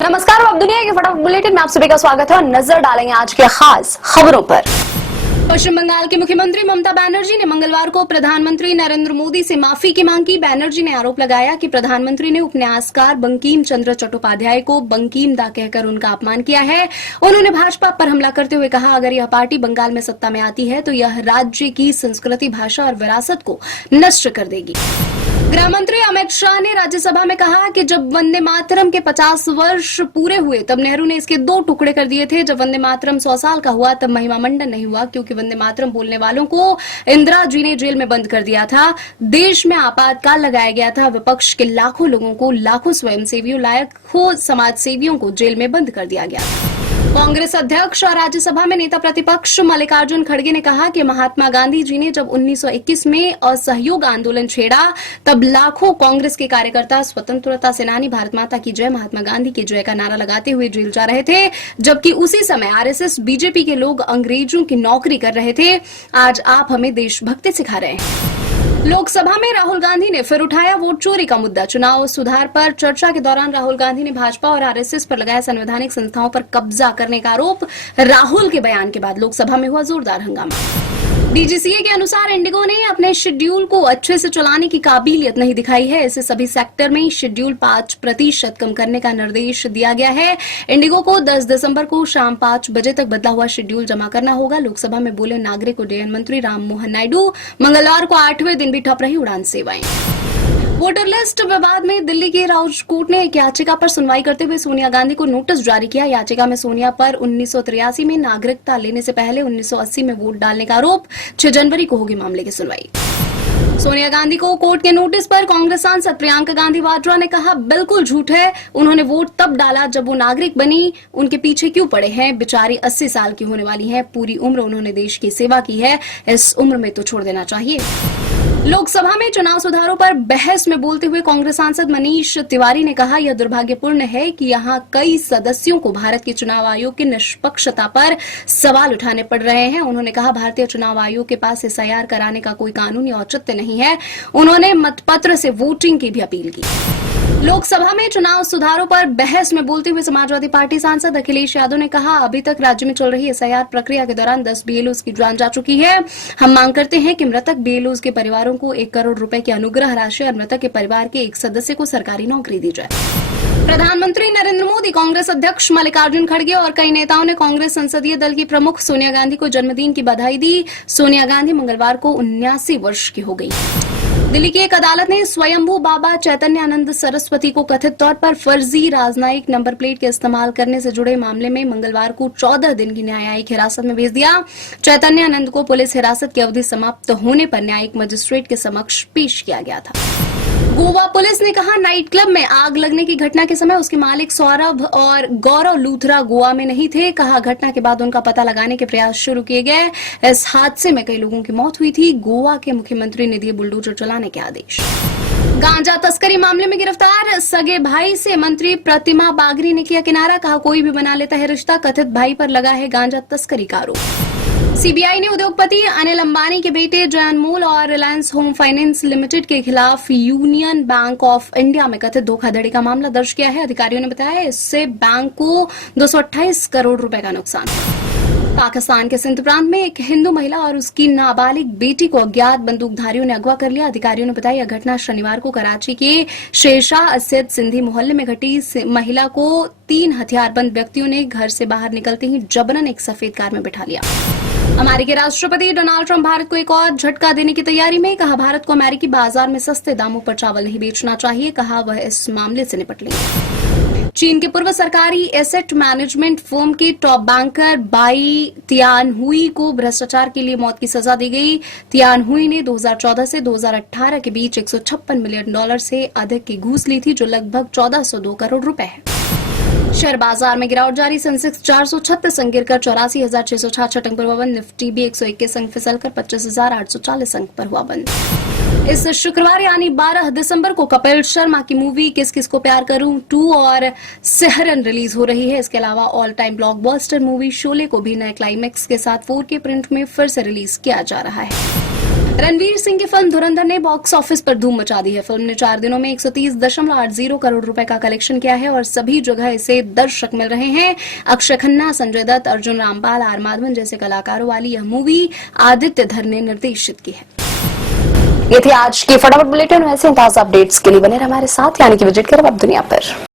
नमस्कार, अब दुनिया के फटाफट बुलेटिन में आप सभी का स्वागत है और नजर डालेंगे आज के खास खबरों पर। पश्चिम बंगाल की मुख्यमंत्री ममता बनर्जी ने मंगलवार को प्रधानमंत्री नरेंद्र मोदी से माफी की मांग की। बनर्जी ने आरोप लगाया कि प्रधानमंत्री ने उपन्यासकार बंकिम चंद्र चट्टोपाध्याय को बंकिम दा कहकर उनका अपमान किया है। उन्होंने भाजपा पर हमला करते हुए कहा, अगर यह पार्टी बंगाल में सत्ता में आती है तो यह राज्य की संस्कृति, भाषा और विरासत को नष्ट कर देगी। गृह मंत्री अमित शाह ने राज्यसभा में कहा कि जब वंदे मातरम के 50 वर्ष पूरे हुए तब नेहरू ने इसके 2 टुकड़े कर दिए थे। जब वंदे मातरम 100 साल का हुआ तब महिमा मंडन नहीं हुआ, क्योंकि वंदे मातरम बोलने वालों को इंदिरा जी ने जेल में बंद कर दिया था। देश में आपातकाल लगाया गया था। विपक्ष के लाखों लोगों को, लाखों स्वयंसेवियों, लाखों समाज सेवियों को जेल में बंद कर दिया गया था। कांग्रेस अध्यक्ष और राज्यसभा में नेता प्रतिपक्ष मल्लिकार्जुन खड़गे ने कहा कि महात्मा गांधी जी ने जब 1921 में असहयोग आंदोलन छेड़ा तब लाखों कांग्रेस के कार्यकर्ता, स्वतंत्रता सेनानी, भारत माता की जय, महात्मा गांधी की जय का नारा लगाते हुए जेल जा रहे थे, जबकि उसी समय आरएसएस, बीजेपी के लोग अंग्रेजों की नौकरी कर रहे थे। आज आप हमें देशभक्ति सिखा रहे हैं। लोकसभा में राहुल गांधी ने फिर उठाया वोट चोरी का मुद्दा। चुनाव सुधार पर चर्चा के दौरान राहुल गांधी ने भाजपा और आरएसएस पर लगाया संवैधानिक संस्थाओं पर कब्जा करने का आरोप। राहुल के बयान के बाद लोकसभा में हुआ जोरदार हंगामा। डीजीसीए के अनुसार इंडिगो ने अपने शेड्यूल को अच्छे से चलाने की काबिलियत नहीं दिखाई है। इसे सभी सेक्टर में शेड्यूल 5% कम करने का निर्देश दिया गया है। इंडिगो को 10 दिसंबर को शाम 5 बजे तक बदला हुआ शेड्यूल जमा करना होगा। लोकसभा में बोले नागरिक उड्डयन मंत्री राम मोहन नायडू। मंगलवार को 8वें दिन भी ठप रही उड़ान सेवाएं। वोटर लिस्ट विवाद में दिल्ली के राजकोट ने एक याचिका पर सुनवाई करते हुए सोनिया गांधी को नोटिस जारी किया। याचिका में सोनिया पर 1983 में नागरिकता लेने से पहले 1980 में वोट डालने का आरोप। 6 जनवरी को होगी मामले की सुनवाई। सोनिया गांधी को कोर्ट के नोटिस पर कांग्रेस सांसद प्रियंका गांधी वाड्रा ने कहा, बिल्कुल झूठ है। उन्होंने वोट तब डाला जब वो नागरिक बनी। उनके पीछे क्यों पड़े हैं? बेचारी 80 साल की होने वाली हैं। पूरी उम्र उन्होंने देश की सेवा की है। इस उम्र में तो छोड़ देना चाहिए। लोकसभा में चुनाव सुधारों पर बहस में बोलते हुए कांग्रेस सांसद मनीष तिवारी ने कहा, यह दुर्भाग्यपूर्ण है कि यहां कई सदस्यों को भारत के चुनाव आयोग की निष्पक्षता पर सवाल उठाने पड़ रहे हैं। उन्होंने कहा, भारतीय चुनाव आयोग के पास एसआईआर कराने का कोई कानूनी औचित्य नहीं है। उन्होंने मतपत्र से वोटिंग की भी अपील की। लोकसभा में चुनाव सुधारों पर बहस में बोलते हुए समाजवादी पार्टी सांसद अखिलेश यादव ने कहा, अभी तक राज्य में चल रही एसआईआर प्रक्रिया के दौरान 10 बीएलओज की जान जा चुकी है। हम मांग करते हैं कि मृतक बीएलओज के परिवारों को 1 करोड़ रुपए की अनुग्रह राशि और मृतक के परिवार के एक सदस्य को सरकारी नौकरी दी जाए। प्रधानमंत्री नरेंद्र मोदी, कांग्रेस अध्यक्ष मल्लिकार्जुन खड़गे और कई नेताओं ने कांग्रेस संसदीय दल की प्रमुख सोनिया गांधी को जन्मदिन की बधाई दी। सोनिया गांधी मंगलवार को 79 वर्ष की हो गई। दिल्ली की एक अदालत ने स्वयंभू बाबा चैतन्यानंद सरस्वती को कथित तौर पर फर्जी राजनयिक नंबर प्लेट के इस्तेमाल करने से जुड़े मामले में मंगलवार को 14 दिन की न्यायिक हिरासत में भेज दिया। चैतन्यानंद को पुलिस हिरासत की अवधि समाप्त होने पर न्यायिक मजिस्ट्रेट के समक्ष पेश किया गया था। गोवा पुलिस ने कहा, नाइट क्लब में आग लगने की घटना के समय उसके मालिक सौरभ और गौरव लूथरा गोवा में नहीं थे। कहा, घटना के बाद उनका पता लगाने के प्रयास शुरू किए गए। इस हादसे में कई लोगों की मौत हुई थी। गोवा के मुख्यमंत्री ने दिए बुलडोजर चलाने के आदेश। गांजा तस्करी मामले में गिरफ्तार सगे भाई से मंत्री प्रतिमा बागरी ने किया किनारा। कहा, कोई भी बना लेता है रिश्ता। कथित भाई पर लगा है गांजा तस्करी का आरोप। सीबीआई ने उद्योगपति अनिल अंबानी के बेटे जय अनमोल और रिलायंस होम फाइनेंस लिमिटेड के खिलाफ यूनियन बैंक ऑफ इंडिया में कथित धोखाधड़ी का मामला दर्ज किया है। अधिकारियों ने बताया, इससे बैंक को 228 करोड़ रुपए का नुकसान हुआ। पाकिस्तान के सिंध प्रांत में एक हिंदू महिला और उसकी नाबालिग बेटी को अज्ञात बंदूकधारियों ने अगवा कर लिया। अधिकारियों ने बताया, यह घटना शनिवार को कराची के शेरशाह अस्यद सिंधी मोहल्ले में घटी। महिला को 3 हथियारबंद व्यक्तियों ने घर से बाहर निकलते ही जबरन एक सफेद कार में बिठा लिया। अमेरिकी राष्ट्रपति डोनाल्ड ट्रंप भारत को एक और झटका देने की तैयारी में। कहा, भारत को अमेरिकी बाजार में सस्ते दामों पर चावल नहीं बेचना चाहिए। कहा, वह इस मामले से निपट लेंगे। चीन के पूर्व सरकारी एसेट मैनेजमेंट फर्म के टॉप बैंकर बाई तियानहुई को भ्रष्टाचार के लिए मौत की सजा दी गई। तियानहुई ने 2014 से 2018 के बीच $156 मिलियन से अधिक की घूस ली थी, जो लगभग 1402 करोड़ रुपए है। शेयर बाजार में गिरावट जारी। सेंसेक्स 436 अंक गिरकर 84,666 अंक पर हुआ बंद। निफ्टी भी 121 अंक फिसलकर 25,840 अंक पर हुआ बंद। इस शुक्रवार यानी 12 दिसंबर को कपिल शर्मा की मूवी किस किस को प्यार करूं 2 और सिहरन रिलीज हो रही है। इसके अलावा all time blockbuster movie Sholay को भी नए क्लाइमेक्स के साथ 4K प्रिंट में फिर से रिलीज किया जा रहा है। रणवीर सिंह की फिल्म धुरंधर ने बॉक्स ऑफिस पर धूम मचा दी है। फिल्म ने 4 दिनों में 130.80 करोड़ रुपए का कलेक्शन किया है और सभी जगह इसे दर्शक मिल रहे हैं। अक्षय खन्ना, संजय दत्त, अर्जुन रामपाल, आर माधवन जैसे कलाकारों वाली यह मूवी आदित्य धर ने निर्देशित की है। ये थी आज की फटाफट बुलेटिन। वैसे ताजा अपडेट्स के लिए बने रहे हमारे साथ, यानी कि विजिट करें अब दुनिया पर।